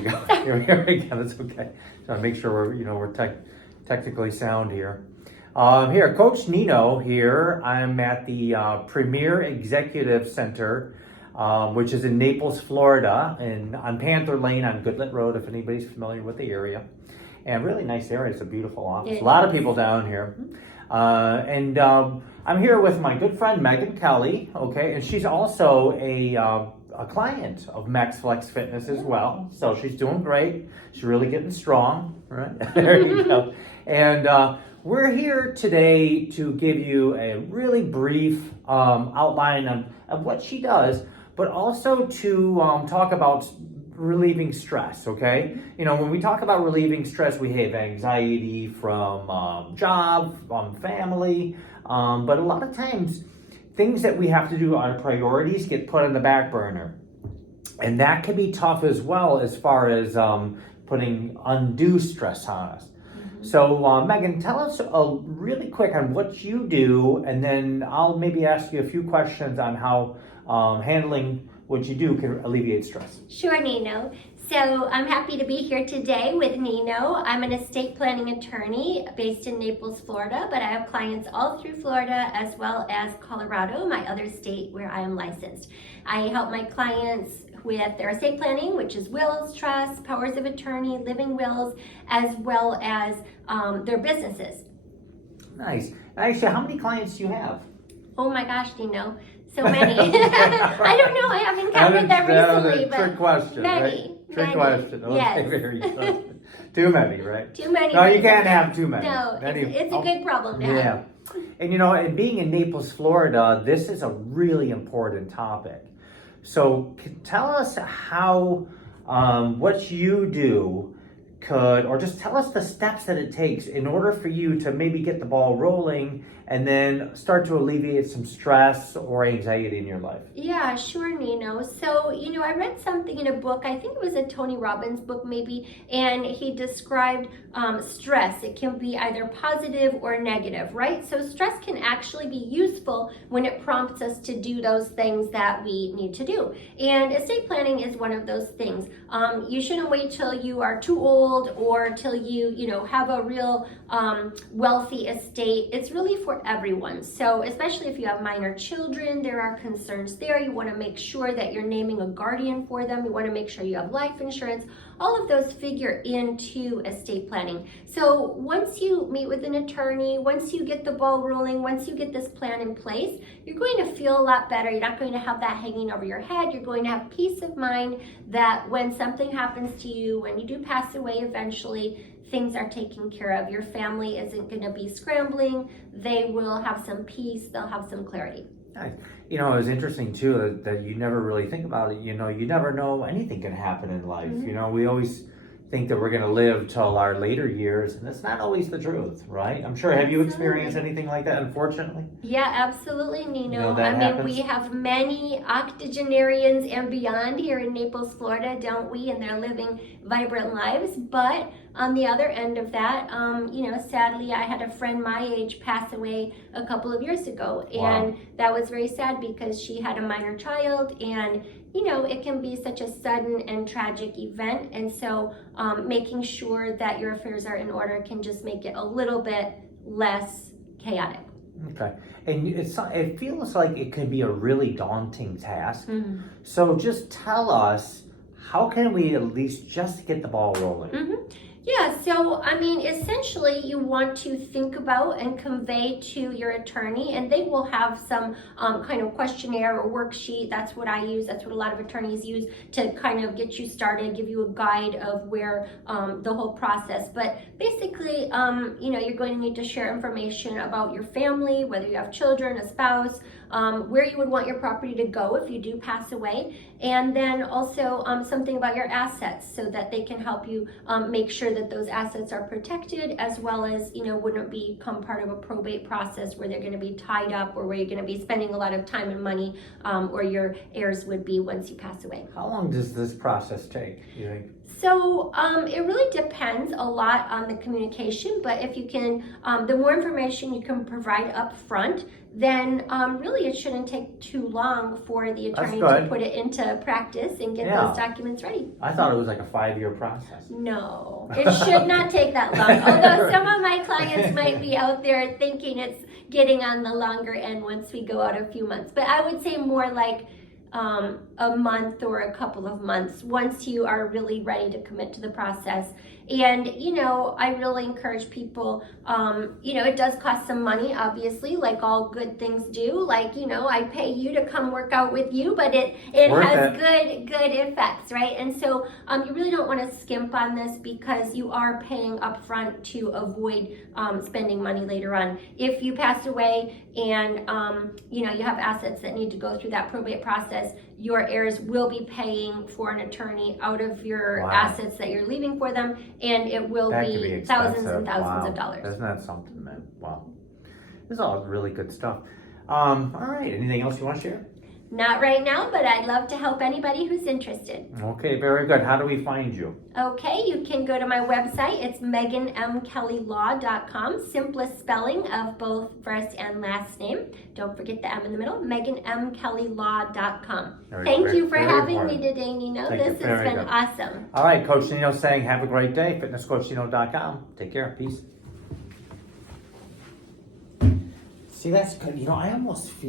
we go. Here we go. That's okay. So make sure we're technically sound here. Here, Coach Nino here. I'm at the Premier Executive Center, which is in Naples, Florida, and on Panther Lane on Goodlet Road, if anybody's familiar with the area. And really nice area. It's a beautiful office. A lot of people down here. And I'm here with my good friend Megan Kelly, okay, and she's also a client of Max Flex Fitness as well. So she's doing great. She's really getting strong, right? There you go. And we're here today to give you a really brief outline of what she does, but also to talk about relieving stress, okay? When we talk about relieving stress, we have anxiety from job, from family, but a lot of times things that we have to do, our priorities, get put on the back burner. And that can be tough as well, as far as putting undue stress on us. So Megan, tell us really quick on what you do, and then I'll maybe ask you a few questions on how handling what you do can alleviate stress. Sure, Nino. So I'm happy to be here today with Nino. I'm an estate planning attorney based in Naples, Florida, but I have clients all through Florida as well as Colorado, my other state where I am licensed. I help my clients with their estate planning, which is wills, trusts, powers of attorney, living wills, as well as their businesses. Nice. Actually, how many clients do you have? Oh my gosh, Nino. So many. I don't know. I haven't counted that recently. That was a trick question. Many. Right? Trick Many. question. Okay, Yes. Very good. Too many, right? Too many. No, you can't have too many. No, it's a good problem to Yeah. have. And being in Naples, Florida, this is a really important topic. So tell us how what you do or just tell us the steps that it takes in order for you to maybe get the ball rolling and then start to alleviate some stress or anxiety in your life. Yeah, sure, Nino. So, I read something in a book, I think it was a Tony Robbins book maybe, and he described stress. It can be either positive or negative, right? So stress can actually be useful when it prompts us to do those things that we need to do. And estate planning is one of those things. You shouldn't wait till you are too old or till you have a real wealthy estate. It's really for everyone. So especially if you have minor children, there are concerns there. You want to make sure that you're naming a guardian for them. You want to make sure you have life insurance. All of those figure into estate planning. So once you meet with an attorney, once you get the ball rolling, once you get this plan in place, you're going to feel a lot better. You're not going to have that hanging over your head. You're going to have peace of mind that when something happens to you, when you do pass away eventually, things are taken care of. Your family isn't going to be scrambling. They will have some peace. They'll have some clarity. It was interesting too that you never really think about it. You never know anything can happen in life. We always think that we're going to live till our later years, and that's not always the truth, right? I'm sure. Have you experienced anything like that, unfortunately? Yeah, absolutely, Nino. Happens? We have many octogenarians and beyond here in Naples, Florida, don't we? And they're living vibrant lives. But on the other end of that, sadly, I had a friend my age pass away a couple of years ago. And that was very sad because she had a minor child, and it can be such a sudden and tragic event. And so making sure that your affairs are in order can just make it a little bit less chaotic. Okay. And it feels like it can be a really daunting task. So just tell us, how can we at least just get the ball rolling? Yeah, so essentially you want to think about and convey to your attorney, and they will have some kind of questionnaire or worksheet. That's what I use. That's what a lot of attorneys use to kind of get you started, give you a guide of where the whole process. But basically, you're going to need to share information about your family, whether you have children, a spouse, where you would want your property to go if you do pass away, and then also something about your assets so that they can help you make sure that those assets are protected, as well as wouldn't become part of a probate process where they're going to be tied up or where you're going to be spending a lot of time and money, or your heirs would be once you pass away. How long does this process take, you think? So it really depends a lot on the communication, but if you can, the more information you can provide up front, then really it shouldn't take too long for the That's attorney to good. put it into practice and get Yeah. those documents ready. I thought it was like a 5-year process. No, it should not take that long. Although some of my clients might be out there thinking it's getting on the longer end once we go out a few months. But I would say more like a month or a couple of months once you are really ready to commit to the process. And, I really encourage people, it does cost some money, obviously, like all good things do. Like, I pay you to come work out with you, but it Worth has it. good effects, right? And so you really don't want to skimp on this because you are paying upfront to avoid spending money later on. If you pass away and, you have assets that need to go through that probate process, your heirs will be paying for an attorney out of your Wow. assets that you're leaving for them, and it will That could be be thousands expensive. and thousands Wow. of dollars. Isn't that something, man? Wow. This is all really good stuff. All right. Anything else you want to share? Not right now, but I'd love to help anybody who's interested. Okay, very good. How do we find you? Okay, you can go to my website. It's meganmkellylaw.com. Simplest spelling of both first and last name. Don't forget the M in the middle. meganmkellylaw.com. Thank you for having me today, Nino. Thank you. This has Very been good. awesome. All right, Coach Nino saying have a great day. FitnessCoachNino.com. Take care. Peace. See, that's good. I almost feel